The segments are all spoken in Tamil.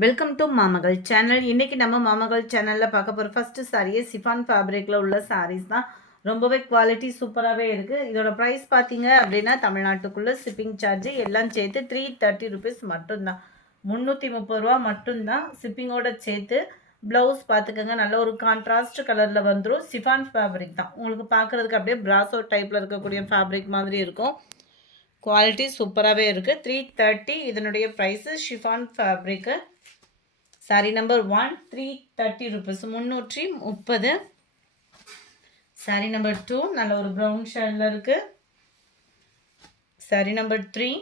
Welcome to மாமகள் channel. இன்றைக்கி நம்ம மாமகள் சேனலில் பார்க்க போகிற ஃபஸ்ட்டு சாரியே சிஃபான் ஃபேப்ரிக்கில் உள்ள சாரீஸ் தான். ரொம்பவே குவாலிட்டி சூப்பராகவே இருக்குது. இதோட ப்ரைஸ் பார்த்தீங்க அப்படின்னா தமிழ்நாட்டுக்குள்ளே ஷிப்பிங் சார்ஜ் எல்லாம் சேர்த்து 330 ருபீஸ் மட்டும்தான். 330 ரூபா மட்டும்தான் ஷிப்பிங்கோட சேர்த்து. ப்ளவுஸ் பார்த்துக்கோங்க, நல்ல ஒரு கான்ட்ராஸ்ட் கலரில் வந்துடும். சிஃபான் ஃபேப்ரிக் தான், உங்களுக்கு பார்க்குறதுக்கு அப்படியே பிராசோ டைப்பில் இருக்கக்கூடிய ஃபேப்ரிக் மாதிரி இருக்கும். குவாலிட்டி சூப்பராகவே இருக்குது. 330 இதனுடைய price. Chiffon fabric sari number 1 330 rupees, 330. Sari number 2 நல்ல ஒரு ப்ரௌன் ஷேடில் இருக்குது. சாரி நம்பர் 3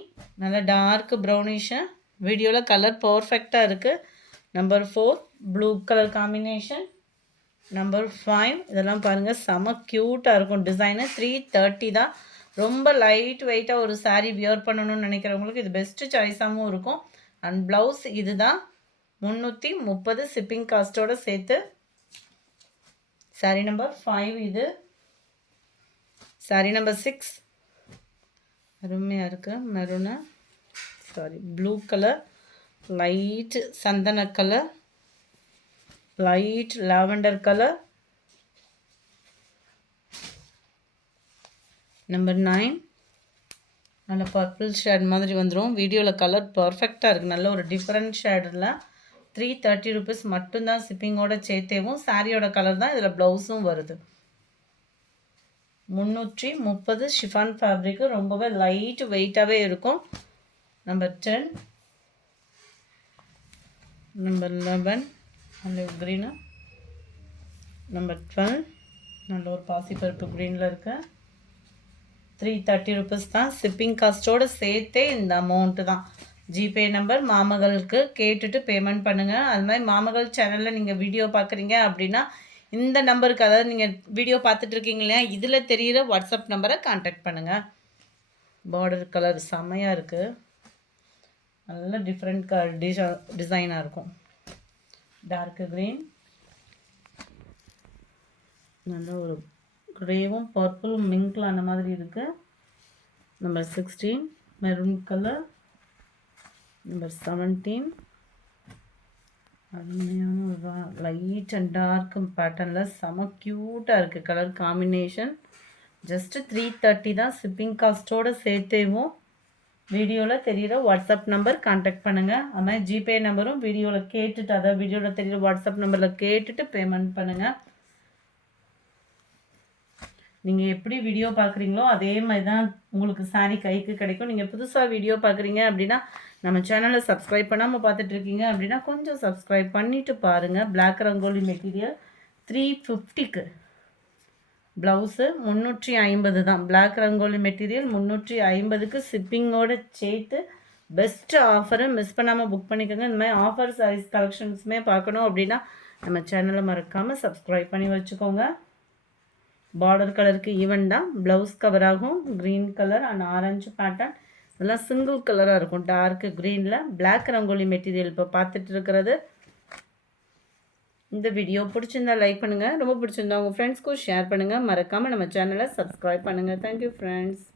நல்ல டார்க் ப்ரௌனிஷு, வீடியோவில் கலர் பர்ஃபெக்டாக இருக்குது. Number 4 blue colour combination. Number 5 இதெல்லாம் பாருங்கள், செம க்யூட்டாக இருக்கும் டிசைனு. 330 தான். ரொம்ப லைட் வெயிட்டாக ஒரு சாரீ வியர் பண்ணணும்னு நினைக்கிறவங்களுக்கு இது பெஸ்ட்டு சாய்ஸாகவும் இருக்கும். அண்ட் ப்ளவுஸ் இது தான் 330 ஷிப்பிங் காஸ்ட்டோடு சேர்த்து. சாரீ நம்பர் 5 இது. சாரீ நம்பர் 6 அருமையாக இருக்குது. மெரூனு ப்ளூ கலர், லைட் சந்தன colour, light lavender colour. Number 9 நல்ல பர்பிள் ஷேட் மாதிரி வந்துடும். வீடியோவில் கலர் பர்ஃபெக்டாக இருக்குது, நல்ல ஒரு டிஃப்ரெண்ட் ஷேடில். 330 ருபீஸ் மட்டும்தான் ஷிப்பிங்கோட சேர்த்தேவும். சாரியோட கலர் தான் இதில் ப்ளவுஸும் வருது. 330 ஷிஃபான் ஃபேப்ரிக்கு, ரொம்பவே லைட் வெயிட்டாகவே இருக்கும். நம்பர் 10 நம்பர் 11 நல்ல க்ரீனு. நம்பர் 12 நல்ல ஒரு பாசிப்பருப்பு க்ரீனில் இருக்கு. 330 ருபீஸ் தான். ஷிப்பிங் காஸ்ட்டோடு சேர்த்தே இந்த அமௌண்ட்டு தான். ஜிபே நம்பர் மாமகளுக்கு கேட்டுட்டு பேமெண்ட் பண்ணுங்கள். அது மாதிரி மாமகள் சேனலில் நீங்கள் வீடியோ பார்க்குறீங்க அப்படின்னா இந்த நம்பருக்கு, அதாவது நீங்கள் வீடியோ பார்த்துட்ருக்கீங்க இல்லையா, இதில் தெரிகிற வாட்ஸ்அப் நம்பரை கான்டாக்ட் பண்ணுங்கள். பார்டர் கலர் செம்மையாக இருக்குது, நல்ல டிஃப்ரெண்ட் டிசைனாக இருக்கும். டார்க்கு க்ரீன், நல்ல ஒரு க்ரேவும் பர்பிளும் மிங்கில் அந்த மாதிரி இருக்குது. Number 16 maroon colour. நம்பர் 17 அருமையான லைட் அண்ட் டார்க் பேட்டர்னில் செம க்யூட்டாக இருக்குது கலர் காம்பினேஷன். ஜஸ்ட்டு 330 தான். ஷிப்பிங் காஸ்ட்டோடு சேர்த்தேவும். வீடியோவில் தெரிகிற வாட்ஸ்அப் நம்பர் கான்டாக்ட் பண்ணுங்கள். அது மாதிரி ஜிபே நம்பரும் வீடியோவில் கேட்டுட்டு, அதாவது வீடியோவில் தெரிகிற வாட்ஸ்அப் நம்பரில் கேட்டுட்டு பேமெண்ட் பண்ணுங்கள். நீங்கள் எப்படி வீடியோ பார்க்குறீங்களோ அதே மாதிரி தான் உங்களுக்கு சாரீ கைக்கு கிடைக்கும். நீங்கள் புதுசாக வீடியோ பார்க்குறீங்க அப்படின்னா, நம்ம சேனலை சப்ஸ்கிரைப் பண்ணாமல் பார்த்துட்ருக்கீங்க அப்படின்னா கொஞ்சம் சப்ஸ்கிரைப் பண்ணிவிட்டு பாருங்கள். பிளாக் ரங்கோலி மெட்டீரியல் 350க்கு. ப்ளவுஸு 350 தான். பிளாக் ரங்கோலி மெட்டீரியல் 350க்கு ஷிப்பிங்கோடு சேர்த்து. பெஸ்ட்டு ஆஃபரு, மிஸ் பண்ணாமல் புக் பண்ணிக்கோங்க. இந்த மாதிரி ஆஃபர் சாரீஸ் கலெக்ஷன்ஸுமே பார்க்கணும் அப்படின்னா நம்ம சேனலை மறக்காமல் சப்ஸ்கிரைப் பண்ணி வச்சுக்கோங்க. பார்டர் கலருக்கு ஈவன் தான் ப்ளவுஸ் கவர் ஆகும். Green colour and orange pattern, இதெல்லாம் சிங்கிள் கலராக இருக்கும். டார்க்கு க்ரீனில் பிளாக் ரங்கோலி மெட்டீரியல் இப்போ பார்த்துட்டு இருக்கிறது. இந்த வீடியோ பிடிச்சிருந்தா லைக் பண்ணுங்கள், ரொம்ப பிடிச்சிருந்தா உங்கள் ஃப்ரெண்ட்ஸ்க்கும் ஷேர் பண்ணுங்கள். மறக்காமல் நம்ம சேனலை சப்ஸ்கிரைப் பண்ணுங்கள். Thank you friends.